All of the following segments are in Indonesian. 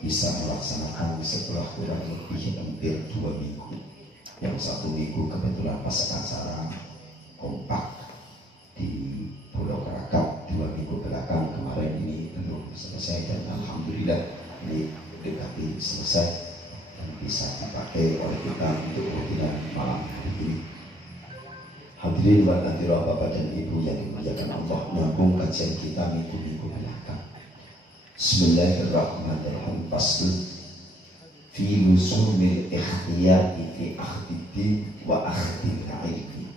bisa melaksanakan setelah kurang lebih hampir 2 minggu. Yang 1 minggu kebetulan pas acara kompak di Pulau Kerakap, 2 minggu belakang kemarin ini belum selesai, dan alhamdulillah ini dekati selesai dan bisa dipakai oleh kita untuk rutinan malam hari ini. Hadirin wa hadirat Bapak dan Ibu yang dimuliakan Allah, menyambung kajian kita minggu-minggu belakang. Bismillahirrahmanirrahim. Fasl fi luzumil ikhtiyar fi akhdid wa akhdil ilmi.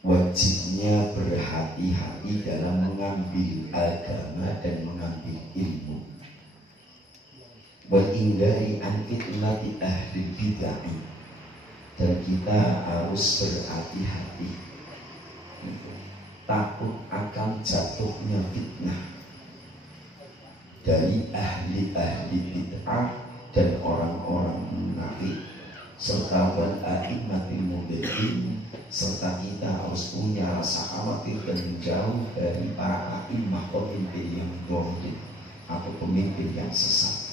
Wajibnya berhati-hati dalam mengambil agama dan mengambil ilmu. Wa indari an fitnati ahli bid'ah. Dan kita harus berhati-hati takut akan jatuhnya fitnah dari ahli-ahli bid'ah dan orang-orang munafik serta wal a'immatil mudillin, serta kita harus punya rasa khawatir dan jauh dari para a'immah, pemimpin yang dhalim atau pemimpin yang sesat.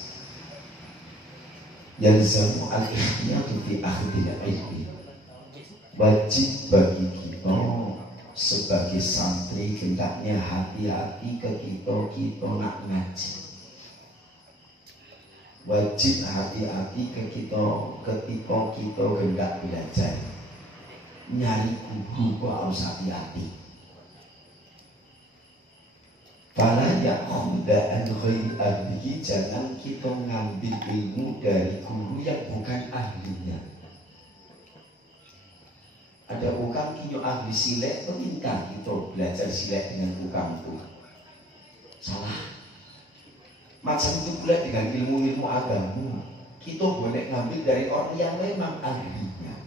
Yalzamu al-ikhtiyatu fi akhdil ilmi. Wajib bagi kita sebagai santri hendaknya hati-hati kita nak ngaji. Wajib hati-hati ketika kita hendak belajar. Nyari guru kok harus hati-hati. Fala ya'khudha an ghairi ahlihi, jangan kita ngambil ilmu dari guru yang bukan ahlinya. Ada ukang kinyo ahli silek, meminta kita belajar silek dengan ukang itu. Salah. Macam itu pula dengan ilmu-ilmu agama. Kita boleh ngambil dari orang yang memang ahlinya.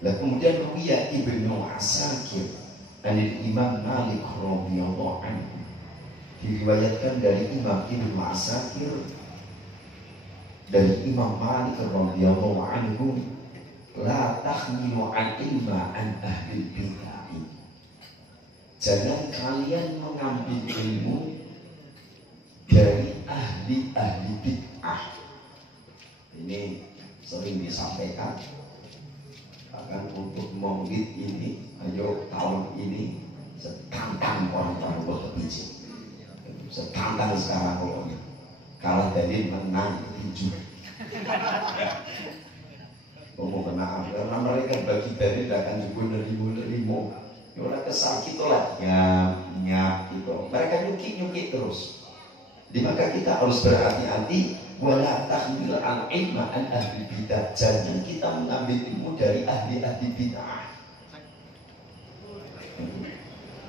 Lah kemudian Ruwiyah Ibnu Asakir dari Imam Malik radhiyallahu anhu, diriwayatkan dari Imam Ibnu Asakir dari Imam Malik radhiyallahu anhu, la tahmilu an ilma an ahli bid'ah. Jangan kalian mengambil ilmu dari ahli-ahli bid'ah. Ini sering disampaikan. Bahkan untuk maulid ini, ayo tahun ini setantang orang-orang berkebiji, setantang sekarang pokoknya. Kalah dari menang tinju. Mau kena karena mereka bagi dari akan juga nerimo. Ya orang kesal kita lah, nyap gitu. Mereka nyuki terus. Di maka kita harus berhati-hati. Wala tahmil al ilma an ahli bid'ah. Jangan kita mengambil ilmu dari ahli-ahli bid'ah.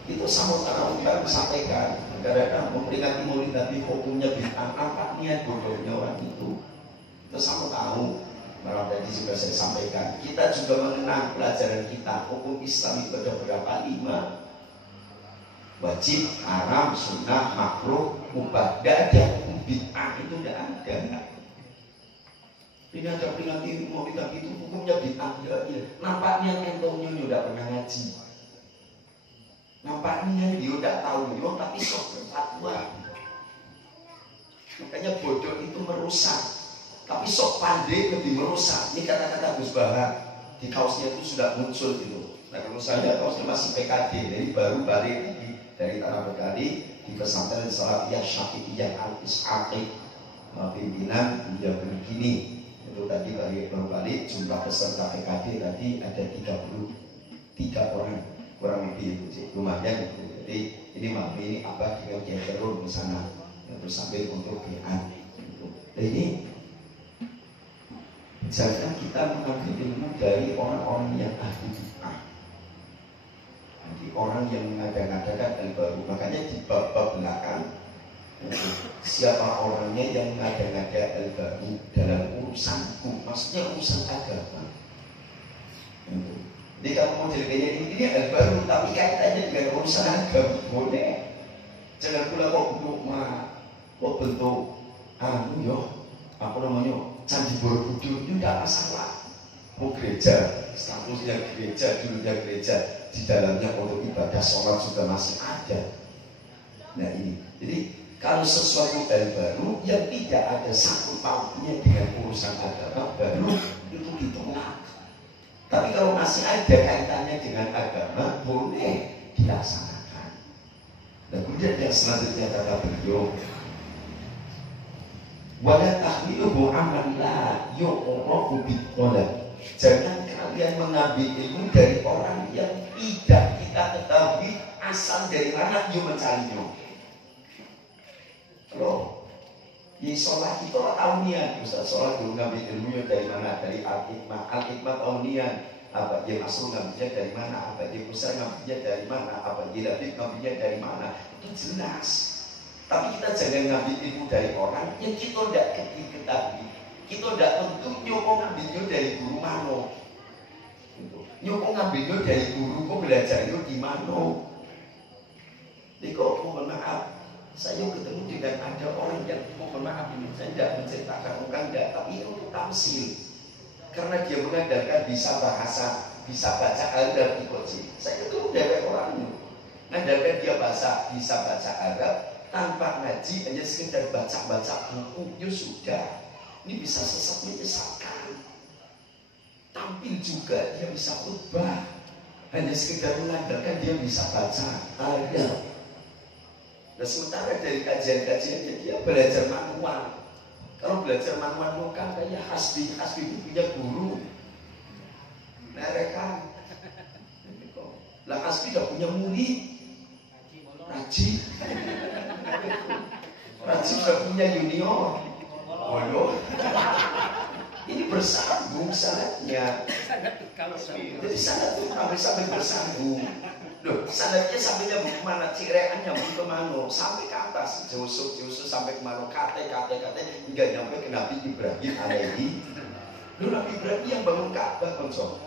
Itu sama-sama kita sampaikan. Kadang-kadang memperingati maulid tapi hukumnya bid'ah. Apa niat bodohnya orang itu? Itu sama tahu. Malah tadi juga saya sampaikan. Kita juga mengenal pelajaran kita. Hukum Islam itu ada berapa? 5. Wajib, haram, sunnah, makruh, mubah. Gak ada hukum bid'ah, itu gak ada. Ini ada peringati mau kita itu hukumnya bid'ah. Ya. Nampaknya entongnya udah pernah ngaji. Nampaknya dia udah tahu, tapi sok berfatwa. Makanya bodoh itu merusak, tapi sok pandai lebih merusak. Ini kata-kata Gus Bahar di kaosnya itu sudah muncul gitu. Nah kalau saya kaosnya masih PKD, jadi baru balik dari Tanah Bekali di pesantren Salafiyah Syafi'iyah Al-Ishaqi, pimpinan beliau begini. Itu tadi baru balik, jumlah peserta PKD tadi ada 33 orang kurang lebih itu lumayan gitu. Jadi ini malam ini abah dengan Kiai Terun di sana terus sambil untuk PA gitu. Ini jangan kita mengambil ilmu dari orang-orang yang ahli bid'ah. Jadi orang yang mengada-ngadakan al-baru. Makanya di bab-bab belakang siapa orangnya yang mengada-ngada al-baru dalam urusanku, maksudnya urusan agama. Jadi kalau mau jadi ini al-baru tapi kaitannya dengan urusan agama boleh. Jangan pula kok bentuk apa namanya Candi Borobudur itu tidak masalah. Mau gereja, statusnya gereja, dulunya gereja, di dalamnya untuk ibadah sholat sudah masih ada. Nah ini, jadi Kalau sesuatu hal baru yang tidak ada sangkut pautnya dengan urusan agama baru itu ditolak. Tapi kalau masih ada kaitannya dengan agama boleh dilaksanakan. Dan kemudian yang selanjutnya kata beliau, wala tahmiluhu aman la yu'rafu biqolab. Jangan kalian mengambil ilmu dari orang yang tidak kita ketahui asal dari mana dia mencarinya. Loh, di sholat itu taunian. Ustaz sholat dulu ngambil ilmunya dari mana? Dari al-hikmah. Al-hikmah taunian. Apa dia masuk ngambilnya dari mana? Apa dia besar ngambilnya dari mana? Apa dia David ngambilnya dari mana? Itu jelas. Tapi kita jangan ngambil ilmu dari orang yang kita tidak ketahui. Kita tidak tentu nyoko ngambilnya dari guru mano. Nyoko ngambilnya dari guru, kok belajarnya di mana? Jadi kok mohon maaf, saya ketemu dengan ada orang yang mohon maaf ini saya tidak menceritakan bukan tidak, tapi itu tamsil. Karena dia mengandalkan bisa bahasa, bisa baca Arab di Koji. Saya ketemu dengan orangnya, mengandalkan dia bisa baca Arab tanpa ngaji, hanya sekedar baca-baca bukunya sudah. Ini bisa sesat menyesatkan. Tampil juga dia bisa khutbah, hanya sekedar mengandalkan dia bisa baca Arab. Nah sementara dari kajian-kajiannya dia belajar manual. Kalau belajar manual kan kayak Hasbi itu punya guru. Mereka lah Hasbi gak punya murid. Raji gak punya junior. Waduh. Ini bersambung sanadnya. Jadi sanad itu sampai bersambung. Loh, sanadnya sampai nyambung kemana? Cirean nyambung ke Mano, sampai ke atas, Yusuf sampai ke Mano, kate hingga nyampe ke Nabi Ibrahim alaihi. Loh, Nabi Ibrahim yang bangun Ka'bah konsol.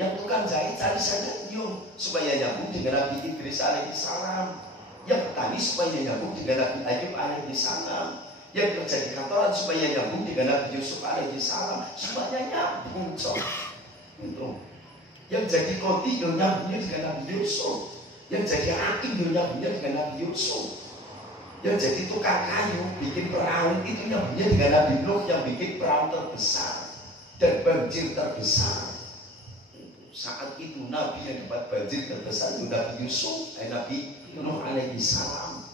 Yang tukang jahit cari sanadnya supaya nyambung dengan Nabi Idris alaihi salam. Yang petani supaya nyambung dengan Nabi Ayub alaihi salam. Yang kerja di kantoran supaya nyambung dengan Nabi Yusuf alaihi salam. Semuanya nyambung, konsol. Itu. Yang jadi koti yang nyambungnya dengan Nabi Yusuf, yang jadi hakim yang nyambungnya dengan Nabi Yusuf, yang jadi tukang kayu bikin perahu itu nyambungnya dengan Nabi Nuh yang bikin perahu terbesar dan banjir terbesar. Saat itu Nabi yang dapat banjir terbesar itu Nabi Yusuf, Nabi Nuh alaihi salam.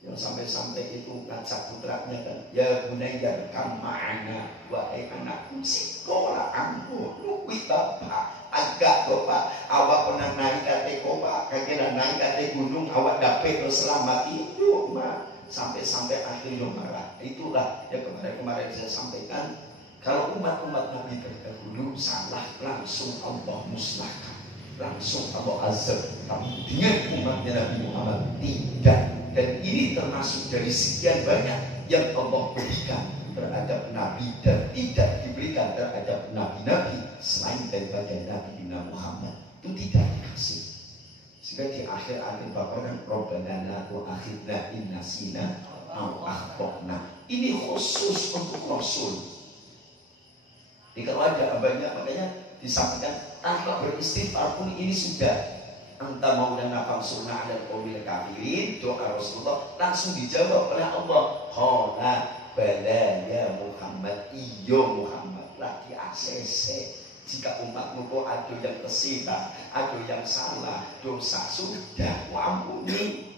Yang sampai-sampai itu ngajak putranya kan, ya bunayya kam ma'ana, wahai anakku sekolah ambo luwi bapak agak bapak awak pernah naik kate kopak kagak naik kate gunung awak dapet selamat itu mah sampai akhirnya marah. Itulah yang kemarin saya sampaikan, kalau umat-umat Nabi terdahulu salah langsung Allah musnahkan, langsung Allah azab. Tapi dengan umatnya Nabi Muhammad tidak. Dan ini termasuk dari sekian banyak yang Allah berikan terhadap Nabi dan tidak diberikan terhadap Nabi-Nabi selain daripada Nabi Muhammad. Itu tidak dikasih. Sehingga di akhir-akhir Baqarah Rabbana la tu'akhidna in nasina aw akhtana. Ini khusus untuk Rasul. Jadi kalau ada banyak makanya disampaikan tanpa beristighfar pun ini sudah. Anta maulana famsurna ala qaumil kafirin, doa Rasulullah langsung dijawab oleh Allah. Qala bala ya Muhammad, iyo Muhammad, lagi ACC. Jika umatmu kok ada yang tersilap, ada yang salah, dosa sudah ampuni.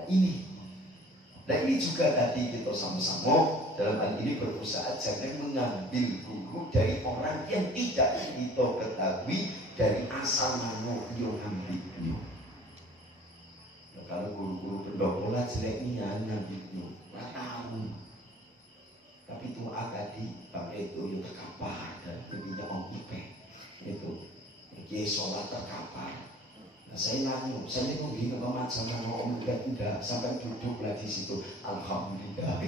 Nah ini juga tadi kita sama-sama dalam hal ini berusaha jangan mengambil guru dari orang yang tidak kita ketahui dari asal mana dia ambilnya. Nah, kalau guru-guru pendopola jelek ini ngambilnya, nggak tahu. Tapi itu tadi pakai itu yang terkapar dan kebinya om ipe itu, dia sholat terkapar. Nah, saya nanya, saya mau bingung macam mana om tidak sampai duduk lagi di situ. Alhamdulillah.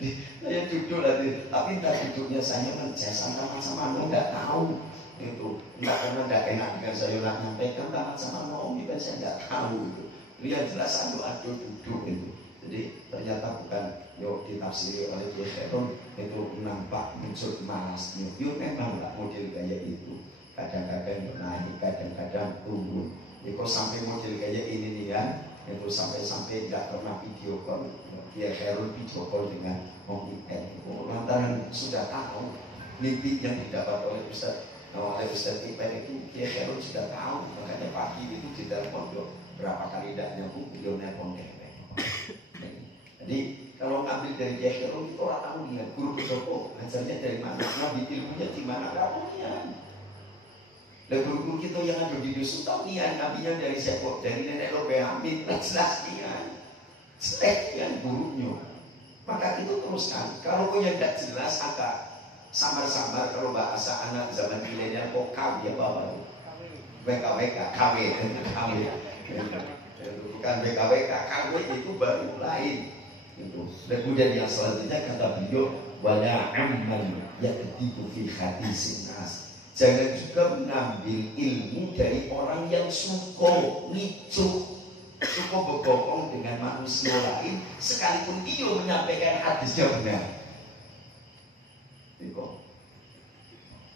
Jadi saya duduk lagi, tapi entah duduknya saya sampai macam mana nggak tahu. Itu enggak karena enggak enak dengan saya nak nyampaikan tamat sama om ini saya enggak tahu itu. Dia jelas adu duduk itu. Jadi ternyata bukan yo ditafsiri oleh Kiai Heron itu nampak muncul malasnya. Yo memang enggak model kayak itu. Kadang-kadang naik, kadang-kadang turun. Kok sampai model kayak ini nih kan, itu sampai nggak pernah video call, dia Khairul video call dengan Om Ipen. Lantaran sudah tahu mimpi yang didapat oleh Ustaz Ipen itu, dia Khairul sudah tahu, makanya pagi itu di dalam pondok berapa kali tidak nyambung, beliau nelpon dewek. Jadi kalau ngambil dari dia Khairul itu orang tahu dengan guru Bedoko, ajarnya dari mana, ngambil ilmunya di mana, kamunya. Dan guru-guru kita yang ada di dusun tahu nian, nabinya dari siapa? Dari nenek Lobe Hamid, jelas nian. Setekian gurunya. Maka itu teruskan. Kalau punya tidak jelas, agak samar-samar kalau bahasa anak zaman milenial kok KW ya bapak. WKWK, KW, bukan WKWK, KW itu baru lain. Itu. Dan kemudian yang selanjutnya kata beliau, wala amman yaktibu fi hadisin nas. Jangan juga mengambil ilmu dari orang yang suka ngicu, suka berbohong dengan manusia lain, sekalipun dia menyampaikan hadisnya benar.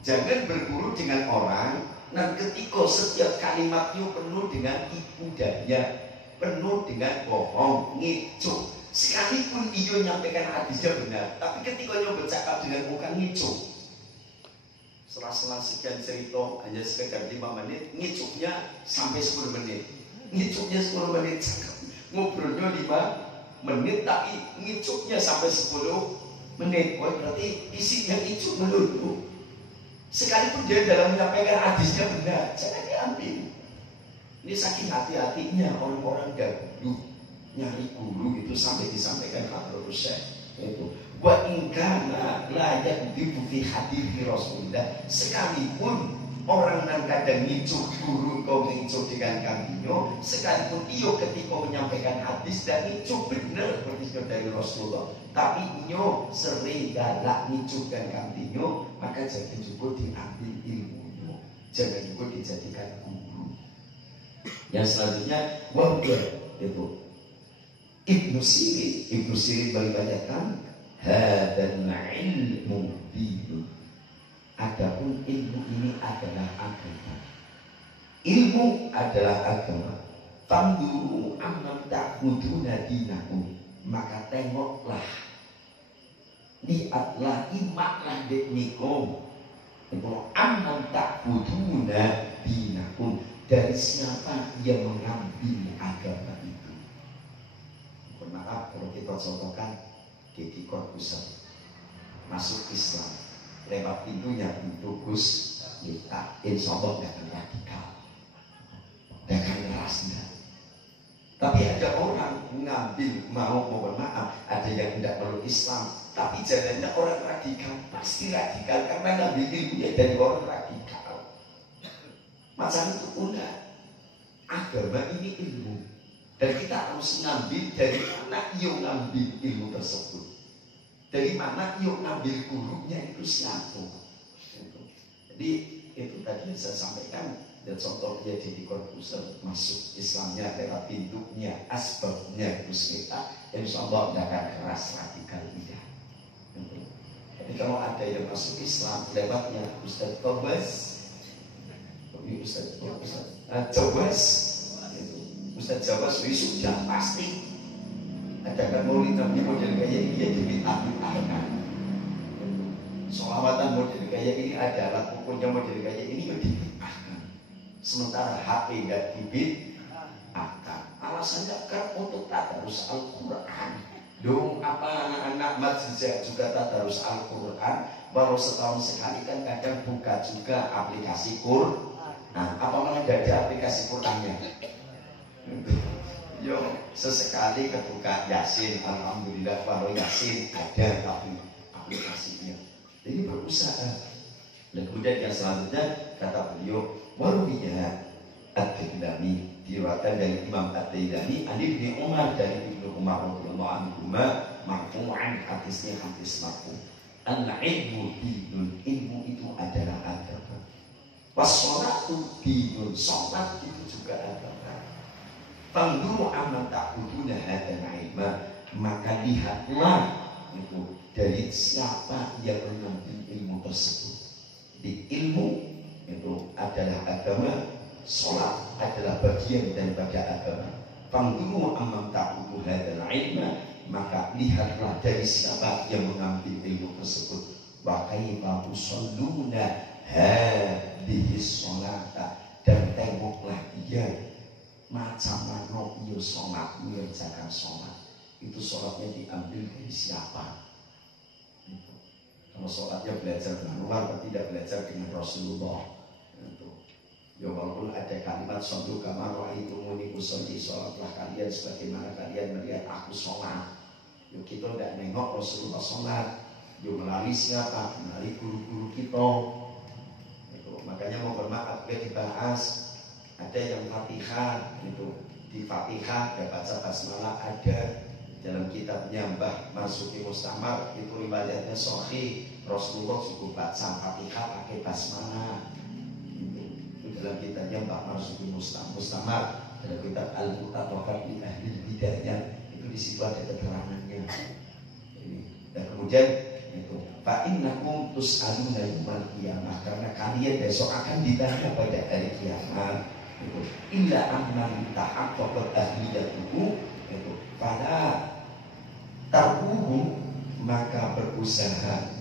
Jangan berguru dengan orang dan ketika setiap kalimatnya penuh dengan tipu daya, penuh dengan bohong, ngicu. Sekalipun dia menyampaikan hadisnya benar, tapi ketika dia bercakap dengan bukan ngicu, setelah sekian cerita hanya sekedar 5 menit, ngicupnya sampai 10 menit. Ngicupnya 10 menit, ngobrolnya 5 menit, tapi ngicupnya sampai 10 menit. Oh, berarti isinya ngicup melulu. Sekalipun dia dalam menyampaikan hadisnya benar, jangan diambil. Ini saking hati-hatinya orang-orang dahulu nyari guru itu sampai disampaikan Abdul Syekh itu. Wa ingkana layak dibuti hadir Rasulullah, sekalipun orang yang kadang ngicu guru kau ngicu dengan kambingnya, sekalipun iyo ketika menyampaikan hadis dan ngicu benar berarti dari Rasulullah, tapi iyo sering galak ngicu dan kambingnya, maka jangan juga diambil ilmunya, jangan juga dijadikan guru. Yang selanjutnya wabda itu Ibnu Sirin membanyakan hadan ilmu dinu. Adapun ilmu ini adalah agama. Ilmu adalah agama. Fanduru amman ta'buduna dinakum. Maka tengoklah, lihatlah, imaklah deknikum. Amman ta'buduna dinakum. Dari siapa yang mengambil agama itu? Maaf kalau kita contohkan Deddy Corbuzier masuk Islam lewat pintunya pintu Gus Miftah, insya Allah gak akan radikal, gak akan kerasnya. Tapi ada orang mengambil, mohon maaf, ada yang tidak meluk Islam, tapi jalannya orang radikal, pasti radikal karena ngambil ilmunya dari orang radikal. Macam itu enggak. Agama ini ilmu. Dan kita harus ngambil dari mana yuk ngambil ilmu tersebut. Dari mana yuk ngambil gurunya itu siapa. Jadi itu tadi yang saya sampaikan. Dan contoh dia Deddy Corbuzier masuk Islamnya lewat pintunya, asbabnya Gus Miftah, insya Allah tidak akan keras radikal tidak. Jadi kalau ada yang masuk Islam lewatnya Ustaz Tobas, Ustaz Tobas, Ustaz Jawa sudah pasti adakan maulid Nabi model kayak ini ya dibid'ahkan. Sholawatan model kayak ini adalah pokoknya model kayak ini ya dibid'ahkan. Sementara HP nggak dibid'ahkan. Alasannya kan untuk tadarus Al-Quran. Dong apa anak-anak masjid juga tadarus Al-Quran. Baru setahun sekali kan kadang buka juga aplikasi Quran. Nah, apa mana ada aplikasi Qurannya? Yo sesekali kebuka Yasin, alhamdulillah kalau Yasin ada aplikasinya. Jadi berusaha. Dan kemudian yang selanjutnya kata beliau, warubiya at-Tirmidzi diriwayatkan dari Imam At-Tirmidzi an Ibnu Umar dari Ibnu Umar radhiyallahu anhu marfu'an, hadisnya hadis marfu. Al-ilmu dinun, ilmu itu adalah agama. Was-sholatu dinun, sholat itu juga agama. Fanduru amman ta'buduna hadzal ilma, maka lihatlah itu dari siapa yang mengambil ilmu tersebut. Di ilmu itu adalah agama, sholat adalah bagian daripada agama. Fangduru amman ta'budu hadzal ilma, maka lihatlah dari siapa yang mengambil ilmu tersebut. Wa kaifa tusalluna hadhihi sholata, dan tengoklah dia macam mana ia sholat, mengerjakan sholat. Itu sholatnya diambil dari siapa? Itu. Kalau sholatnya belajar dengan ulama, tidak belajar dengan Rasulullah. Itu. Ya walaupun ada kalimat shollu kama ra'aitumuni usolli, sholatlah kalian sebagaimana kalian melihat aku sholat. Yuk kita tidak nengok Rasulullah sholat. Yuk melalui siapa? Melalui guru-guru kita. Itu. Makanya mohon maaf ya dibahas. Ada yang Fatihah itu, di Fatihah ada baca basmalah, ada dalam kitabnya Mbah Marzuki Mustamar itu riwayatnya sahih, Rasulullah juga baca Fatihah pakai basmalah. Itu dalam kitabnya Mbah Marzuki Mustamar, dalam kitab Al-Mu'taqabat li Ahli Bidayah, itu di situ ada keterangannya. Dan kemudian itu fa innakum tus'aluna yaumal qiyamah, karena kalian besok akan ditanya pada hari kiamat. Itu illa amman tahaqqaqat ahliyatuhu, itu pada tabuhu, maka berusaha.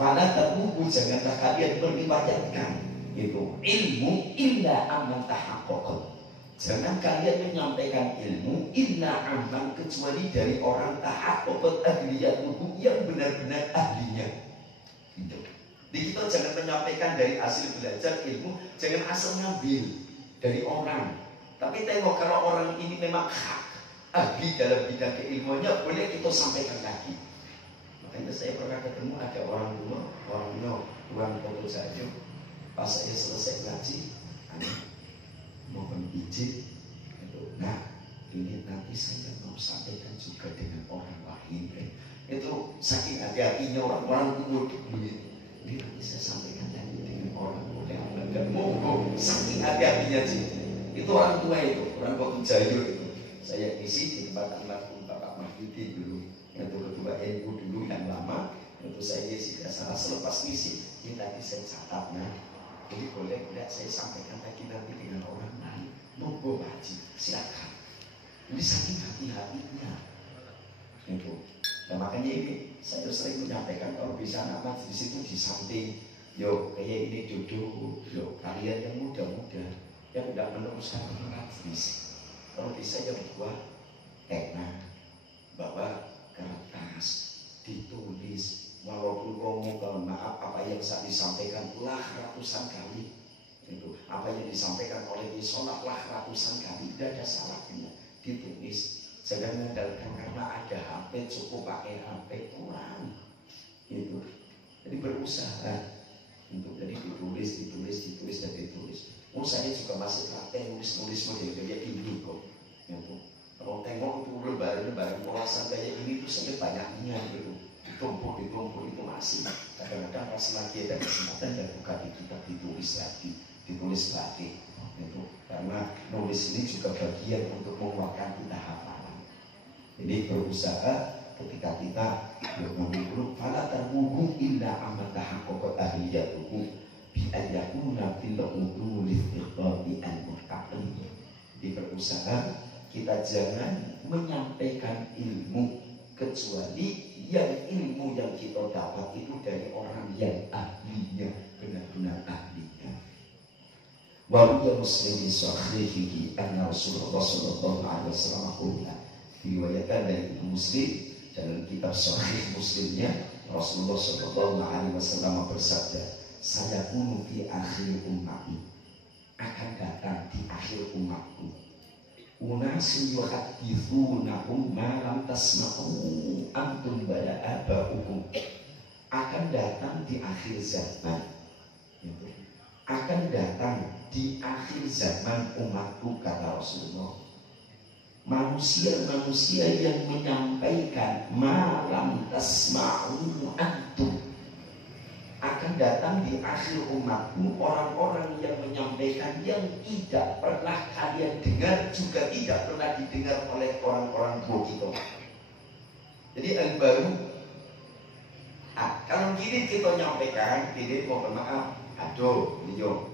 Pada tabuhu, janganlah kalian meriwayatkan itu ilmu illa amman tahaqqaqat, jangan kalian menyampaikan ilmu illa amman, kecuali dari orang tahaqqaqat ahliyatuhu, yang benar-benar ahlinya. Itu. Jadi kita jangan menyampaikan dari hasil belajar ilmu, jangan asal ngambil dari orang. Tapi tengok kalau orang ini memang ahli dalam bidang keilmuannya, boleh kita sampaikan lagi. Makanya saya pernah ketemu ada orang tua, orang foto saja. Pas saya selesai ngaji, mohon izin. Nah, ini nanti saya mau sampaikan juga dengan orang lain. Itu saking hati-hatinya orang-orang tua itu. Ini nanti saya sampaikan lagi dengan orang yang enggak mau, saking hati-hatinya sih. Itu orang tua itu, orang Kota Jayur itu. Saya isi di tempat almarhum Bapak Mahyudin dulu, yang ketua NU dulu yang lama. Itu saya isi, tidak salah selepas isi. Ini tadi saya catatnya. Jadi boleh saya sampaikan lagi nanti dengan orang lain. Monggo wajib, silakan. Ini saking hati-hatinya. Itu. Nah makanya ini saya sering menyampaikan, kalau bisa anak majlis itu di samping, yo kayak ini duduk, yo kalian yang muda-muda yang tidak meneruskan majlis, kalau bisa yang buat pena, bawa kertas, ditulis, walaupun ngomong kalau maaf apa yang saya disampaikan lah ratusan kali, itu apa yang disampaikan oleh sholat lah ratusan kali, tidak ada salahnya, ditulis. Jangan mengandalkan karena ada HP, cukup pakai HP, kurang itu. Jadi berusaha untuk jadi ditulis dan ditulis. Saya juga masih praktek nulis model kayak ini kok. Gitu. Kalau tengok itu lebaran ulasan kayak ini tuh saya banyaknya gitu. Ditumpuk itu masih. Kadang-kadang pas lagi ada kesempatan dan buka di kitab ditulis lagi. Itu karena nulis ini juga bagian untuk menguatkan kita hafalan. Jadi berusaha ketika kita menurut fala tarbuhu illa amat tahaqqaqat ahliyatuhu bi an yakuna fil ulul istiqami al-muttaqin. Jadi berusaha kita jangan menyampaikan ilmu kecuali yang ilmu yang kita dapat itu dari orang yang ahlinya, benar-benar ahlinya. Wa ya muslimin sahihihi anna Rasulullah sallallahu alaihi wasallam diriwayatkan dari Muslim dalam kitab Sahih Muslimnya, Rasulullah sallallahu alaihi wasallam bersabda, saya kunu fi akhir ummati, akan datang di akhir umatku unasun yuhaddithunahum ma lam tasma'u antum wala aba'ukum, akan datang di akhir zaman. Akan datang di akhir zaman umatku, kata Rasulullah, manusia-manusia yang menyampaikan malam tasma'u antum. Akan datang di akhir umatmu orang-orang yang menyampaikan yang tidak pernah kalian dengar, juga tidak pernah didengar oleh orang-orang tua kita. Jadi yang baru, kalau gini kita nyampaikan, gini mohon maaf, aduh, beliau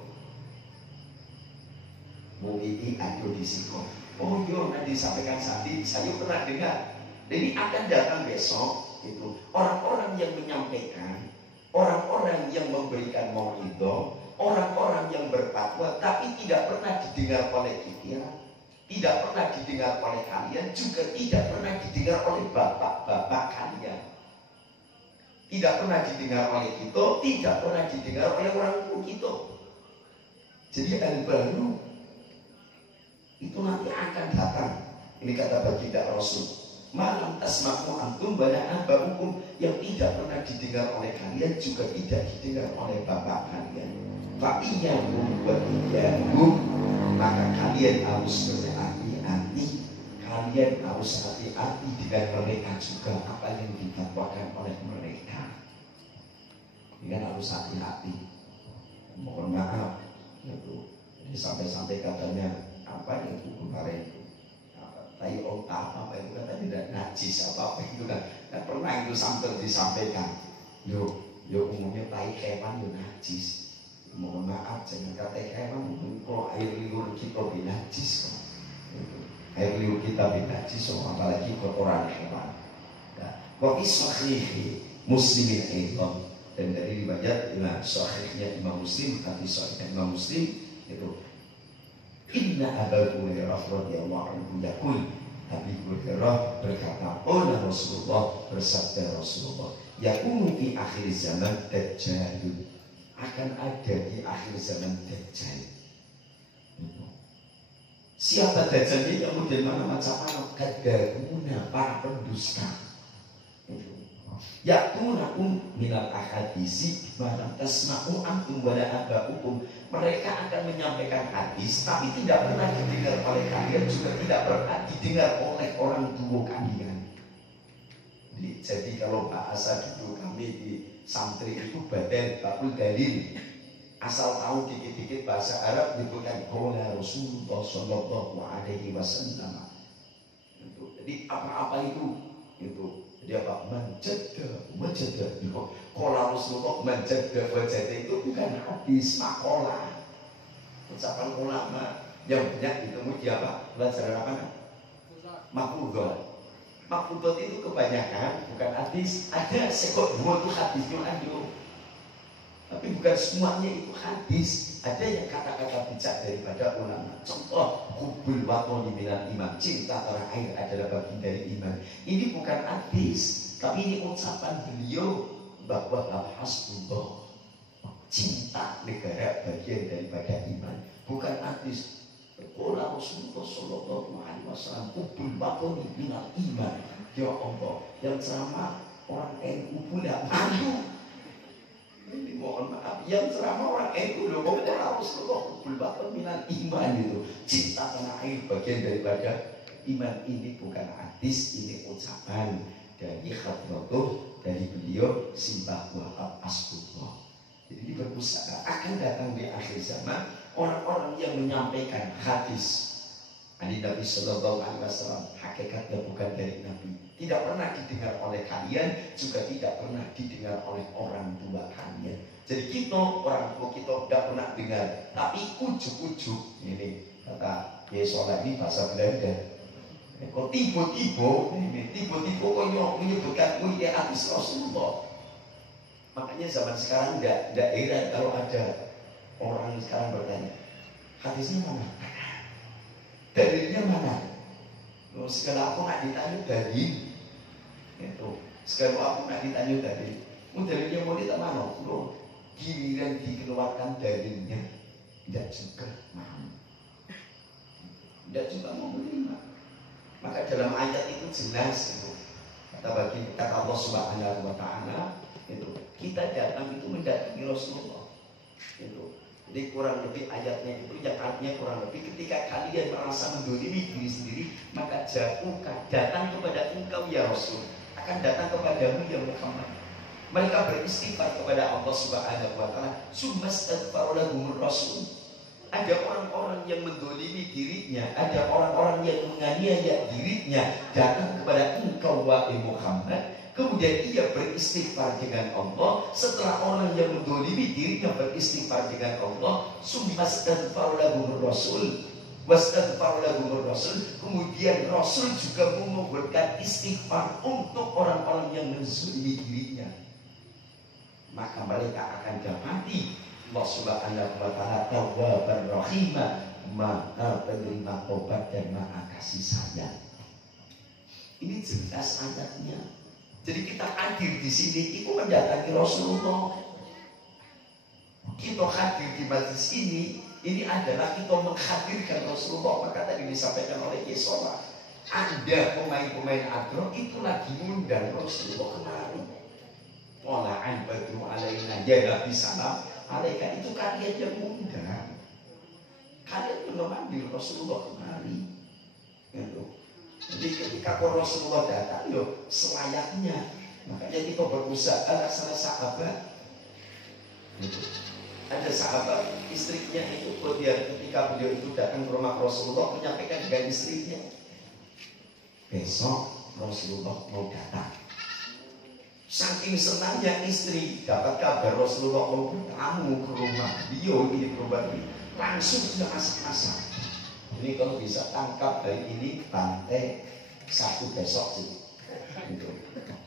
Mungkin ada di sini. Oh yo, nanti disampaikan Sandi, saya pernah dengar. Jadi akan datang besok itu orang-orang yang menyampaikan, orang-orang yang memberikan mauidhah, orang-orang yang berfatwa, tapi tidak pernah didengar oleh kita, tidak pernah didengar oleh kalian, juga tidak pernah didengar oleh bapak-bapak kalian, tidak pernah didengar oleh kita, tidak pernah didengar oleh orang tua kita. Jadi hal baru itu nanti akan datang. Ini kata baginda Rasul. Malam tasma'u antum wala aba'ukum, yang tidak pernah didengar oleh kalian, juga tidak didengar oleh bapak kalian. Fa'iyahum wa iyahum, maka kalian harus berhati-hati. Kalian harus hati-hati dengan mereka juga, apa yang difatwakan oleh mereka. Kalian harus hati-hati. Mohon maaf itu. Jadi sampai-sampai katanya apa itu kemarin, tai onta apa itu katanya tidak najis apa itu kan, nggak pernah itu sampai disampaikan. Yo umumnya tai hewan yo najis. Mohon maaf, jangan kata hewan mungkin kalau air liur kita binajis, air liur kita binajis, apalagi kotoran hewan. Wa fi sahihi Muslimin aidan, dan dari riwayat sahihnya Imam Muslim, hadis sahihnya Imam Muslim itu, Inna Abu Hurairah radhiyallahu anhu yaqul, Abi Hurairah berkata, oleh Rasulullah, bersabda Rasulullah, yakunu fi akhir zaman dajjal, akan ada di akhir zaman dajjal. Siapa dajjal ini? Kemudian macam-macam kadaguna, para pendusta. Yakunakum minal ahadisi malam tasma'u antum wala aba'ukum, mereka akan menyampaikan hadis tapi tidak pernah didengar oleh kalian, juga tidak pernah didengar oleh orang tua kalian. Jadi kalau bahasa gitu kami di santri itu badan bakul dalil, asal tahu dikit-dikit bahasa Arab disebutkan qala Rasulullah sallallahu alaihi wasallam. Jadi apa-apa itu dia apa? Menjaga. Qala Rasulullah menjaga wajah itu bukan hadis, makalah, ucapan ulama yang banyak ditemui di apa? Pelajaran apa? Maqudhah. Maqudhah itu kebanyakan bukan hadis, ada sekok dua itu hadisnya ada. Tapi bukan semuanya itu hadis. Ada yang kata-kata bijak daripada ulama. Contoh, hubul watoni minal iman, cinta tanah air adalah bagian dari iman. Ini bukan hadis, tapi ini ucapan beliau bahwa hasbullah, cinta negara bagian daripada iman, bukan hadis. Qala Rasulullah sallallahu alaihi wasallam, hubul watoni minal iman. Ya Allah, yang ceramah orang NU pula malu. Ini mohon maaf, yang ceramah orang NU loh, Rasulullah hubul baton minal iman itu, cinta tanah air bagian daripada iman. Ini bukan hadis, ini ucapan dari khatbatuh dari beliau Simbah Wahab Asbullah. Jadi ini berusaha akan datang di akhir zaman orang-orang yang menyampaikan hadis dari Nabi Sallallahu Alaihi Wasallam, hakikatnya bukan dari Nabi, tidak pernah didengar oleh kalian, juga tidak pernah didengar oleh orang tua kalian. Jadi kita, orang tua kita tidak pernah dengar, tapi ujuk-ujuk ini kata Yesola ini bahasa Belanda. Kok tiba-tiba kok menyebutkan ini hadis Rasulullah. Makanya zaman sekarang tidak heran kalau ada orang sekarang bertanya, hadisnya mana? Dalilnya mana? Segala aku nggak ditanya dalil. Itu segala aku nggak ditanya dalil. Dalilnya mau ditanya mana? Giliran dikeluarkan dalilnya, tidak juga mau. Tidak juga mau menerima. Maka dalam ayat itu jelas itu. Kata Allah Subhanahu wa Ta'ala itu, kita datang itu mendatangi Rasulullah. Itu. Jadi kurang lebih ayatnya itu yang artinya kurang lebih ketika kalian merasa mendolimi diri sendiri, maka jauhkan, datang kepada engkau ya Rasul, akan datang kepadamu ya Muhammad. Mereka beristighfar kepada Allah Subhanahu wa Ta'ala, summastaghfara lahumur Rasul. Ada orang-orang yang mendolimi dirinya, ada orang-orang yang menganiaya dirinya, datang kepada engkau wahai Muhammad. Kemudian ia beristighfar dengan Allah. Setelah orang yang mendolimi dirinya beristighfar dengan Allah, summastaghfara lahumur Rasul, Wastaghfar lahumur Rasul. Kemudian Rasul juga memohonkan istighfar untuk orang-orang yang menzalimi dirinya. Maka mereka akan dapati Allah Subhanahu wa taala Tawwabar Rahimah, Maha penerima tobat dan Maha kasih sayang. Ini jelas ayatnya. Jadi kita hadir di sini itu mendatangi Rasulullah. Kita hadir di majlis ini adalah kita menghadirkan Rasulullah. Maka tadi disampaikan oleh Yesola, ada pemain-pemain adro itu lagi mengundang Rasulullah kemari. Wala'an badru alaina ya Nabi salam alaika, itu kalian yang mengundang, kalian yang memanggil Rasulullah kemari. Jadi ketika Rasulullah datang, yo selayaknya. Makanya kita berusaha salah sahabat. Ada sahabat istrinya itu ketika beliau itu datang ke rumah Rasulullah menyampaikan dengan istrinya, besok Rasulullah mau datang. Saking senangnya istri dapat kabar Rasulullah mau bertamu ke rumah beliau ini, ke rumah beliau, langsung sudah masak-masak. Ini kalau bisa tangkap dari ini pantai satu besok sih.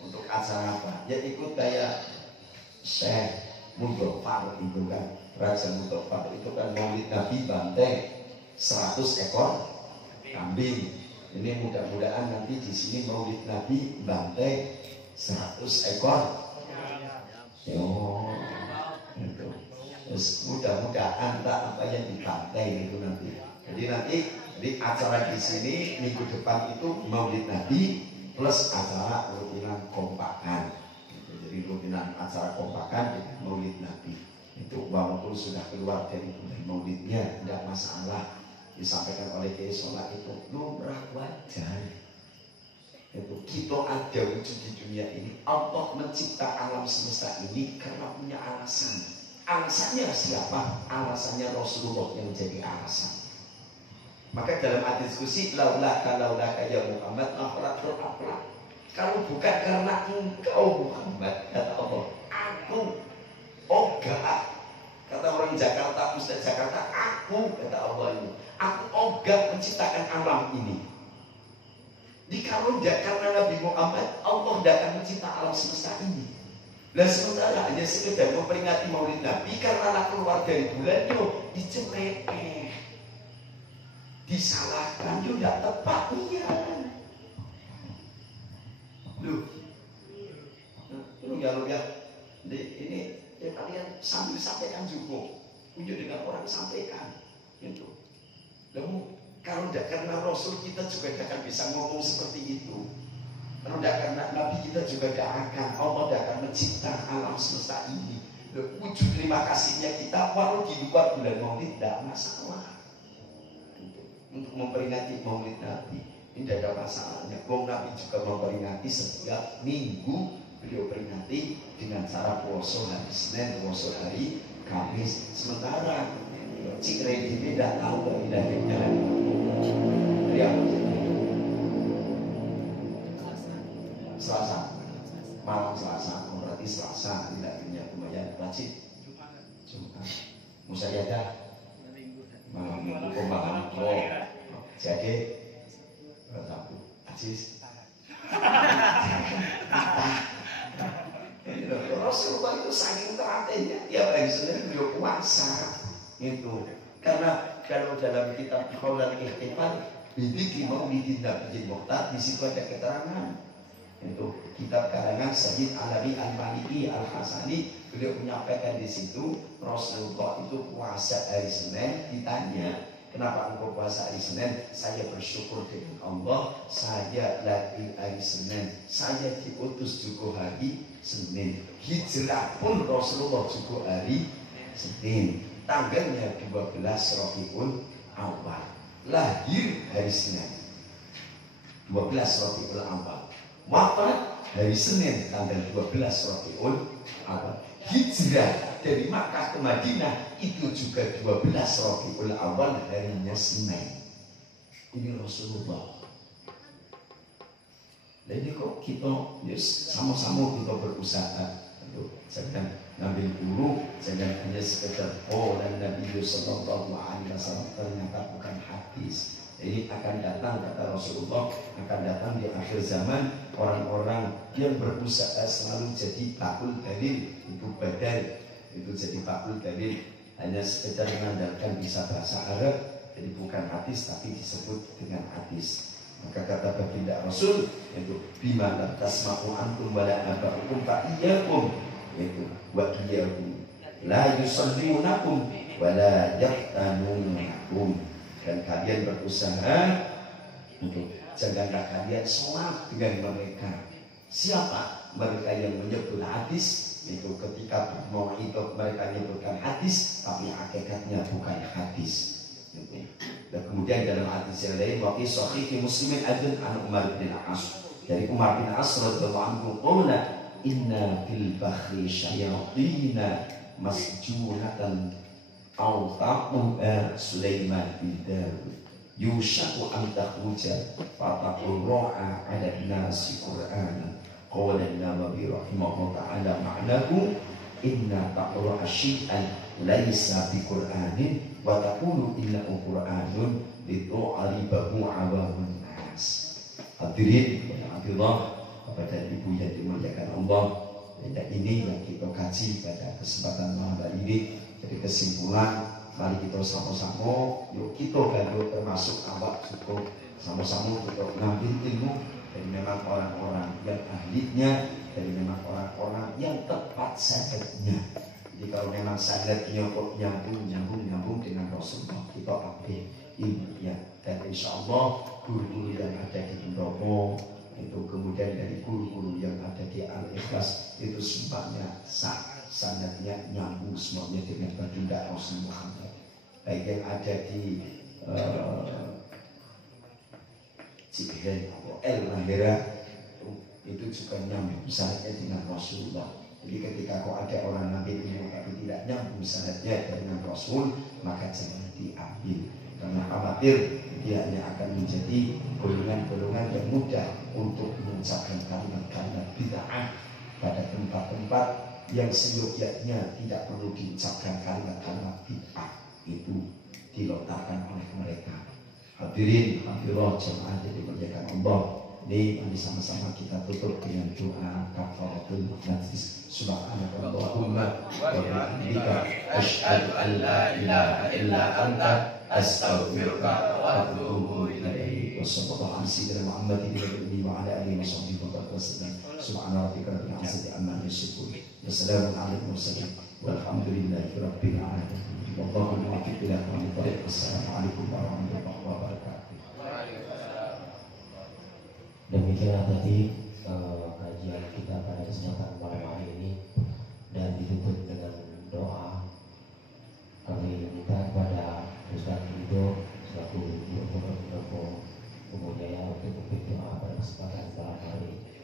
Untuk acara apa? Ya ikut kayak Syekh Mudofar itu kan, Raja Mudofar itu kan maulid Nabi bantai 100 ekor kambing. Ini mudah-mudahan nanti di sini maulid Nabi bantai 100 ekor. Yo, itu. Terus mudah-mudahan tak apa yang dibantai itu nanti. Jadi nanti di acara di sini minggu depan itu maulid Nabi plus acara rutinan kompakan. Jadi rutinan acara kompakan maulid Nabi itu walaupun sudah keluar dari maulidnya tidak masalah. Disampaikan oleh Kiai Sholat itu lumrah wajar. Itu kita ada wujud di dunia ini. Allah mencipta alam semesta ini karena punya alasan. Alasannya siapa? Alasannya Rasulullah yang menjadi alasan. Maka dalam hadis diskusi laulaka ya Muhammad akhlaqul akhlaq. Kalau bukan karena engkau Muhammad, kata Allah, aku ogah. Kata orang Jakarta, Ustaz Jakarta, aku, kata Allah ini, aku ogah menciptakan alam ini. Jadi kalau tidak karena Nabi Muhammad, Allah tidak akan mencipta alam semesta ini. Dan sementara hanya sekedar memperingati maulid Nabi karena anak keluar dari bulan, yo dicepet, disalahkan, yo tidak tepat niat. Lu ya, ini kalian sambil sampaikan juga, punya dengan orang sampaikan, gitu. Lalu kalau tidak karena Rasul kita juga tidak akan bisa ngomong seperti itu. Kalau tidak karena Nabi kita juga tidak akan, Allah tidak akan mencipta alam semesta ini. Wujud terima kasihnya kita walau di luar bulan Maulid tidak masalah. Untuk memperingati Maulid Nabi ini tidak ada masalahnya. Nabi juga memperingati setiap minggu, beliau peringati dengan cara puasa hari Senin, puasa hari Kamis. Sementara Cik Redi tidak tahu hidayahnya. Ya, Selasa, malam Selasa, berarti Selasa hidayahnya lumayan wajib. Jumat, musyadah, malam minggu pembangunan. Jadi Sabtu, Aziz. Rasulullah itu saking telatennya tiap hari Senin beliau puasa itu. Karena kalau dalam kitab Qaulul Ikhtifal bidzikri maulidin Nabiyil Mukhtar, di situ ada keterangan. Itu kitab karangan Sayyid Alawi Al-Maliki Al-Hasani, beliau menyampaikan di situ Rasulullah itu puasa hari Senin. Ditanya, kenapa engkau puasa hari Senin? Saya bersyukur dengan Allah, saya lagi hari Senin, saya diutus juga hari Senin. Hijrah pun Rasulullah juga hari Senin. Tanggalnya 12 Rabiul Awal. Lahir hari Senin 12 Rabiul Awal. Wafat hari Senin tanggal 12 Rabiul Awal. Hijrah dari Makkah ke Madinah itu juga 12 Rabiul Awal, harinya Senin. Ini Rasulullah. Jadi kok kita sama-sama kita berusaha Jangan ngambil guru, jangan hanya sekedar dan Nabi Sallallahu Alaihi Wasallam, ternyata bukan hadis. Ini akan datang, kata Rasulullah, akan datang di akhir zaman orang-orang yang berusaha selalu jadi bakul dalil, itu badal, itu jadi bakul dalil, hanya sekedar mengandalkan bisa bahasa Arab, jadi bukan hadis tapi disebut dengan hadis. Maka kata baginda Rasul, itu bima lam tasma'u antum wala aba'ukum fa iyyakum, itu wa iyyakum la yusallimunakum wala yaqtanunakum. Dan kalian berusaha untuk janganlah kalian sholat dengan mereka. Siapa? Mereka yang menyebut hadis. Itu ketika mau itu mereka menyebutkan hadis, tapi hakikatnya bukan hadis. Dan kemudian dalam hadis yang lain, wakil sahih Muslimin adun an Umar bin As. Dari Umar bin As radhiyallahu anhu, qala inna fil bakhri syayatina masjunatan Al-Taqum Sulaiman bin Dawud yushaku an takhruja fataqul ro'a ala nasi Qur'ana. Qala Nawawi rahimahullah ta'ala ma'nahu inna taqra'a syai'an laisa bi Qur'anin wa taqulu innahu Qur'anun litu'aribahu awamun nas. Hadirin Allah, kepada ibu yang dimuliakan Allah, ini yang kita kaji pada kesempatan malam ini. Jadi kesimpulan, mari kita sama-sama, yuk kita bantu termasuk awak cukup sama-sama kita ngambil ilmu dari memang orang-orang yang ahlinya, dari memang orang-orang yang tepat sanadnya. Jadi kalau memang sanadnya kok nyambung dengan Rasulullah, kita ambil ilmunya. Dan insya Allah guru-guru yang ada di Indonesia itu, kemudian dari guru-guru yang ada di Al-Ikhlas itu semuanya sah. Sanadnya nyambung semuanya dengan baginda Rasulullah Muhammad. Baik yang ada di Cikihen atau El Mahira itu juga nyambung sanadnya dengan Rasulullah. Jadi ketika kau ada orang ngambil ilmu tapi tidak nyambung sanadnya dengan Rasul, maka jangan diambil, karena khawatir dia hanya akan menjadi golongan-golongan yang mudah untuk mengucapkan kalimat-kalimat bid'ah pada tempat-tempat yang seyogyanya tidak perlu diucapkan kalimat-kalimat bid'ah, itu dilontarkan oleh mereka. Hadirin, alhamdulillah jemaah jadi dimuliakan Allah. Ini sama-sama kita tutup dengan doa kafaratul majlis. Subhanallahumma wa bihamdika asyhadu an la ilaha illa anta astaghfiruka wa atubu ilaik. Wassallallahu ala sayyidina Muhammadin wa ala alihi wa sahbihi wa sallam. Subhana rabbika rabbil izzati amma yasifun. Wassalamualaikum warahmatullahi wabarakatuh. Walhamdulillahi rabbil alamin. Wallahu muwaffiq ila aqwamit thoriq. Wassalamualaikum warahmatullahi wabarakatuh. Demikianlah tadi kajian kita pada kesempatan malam hari ini, dan ditutup dengan doa. Kami meminta kepada Ustaz Ridho selaku Guru Pondok Kemudian untuk doa pada kesempatan malam hari ini.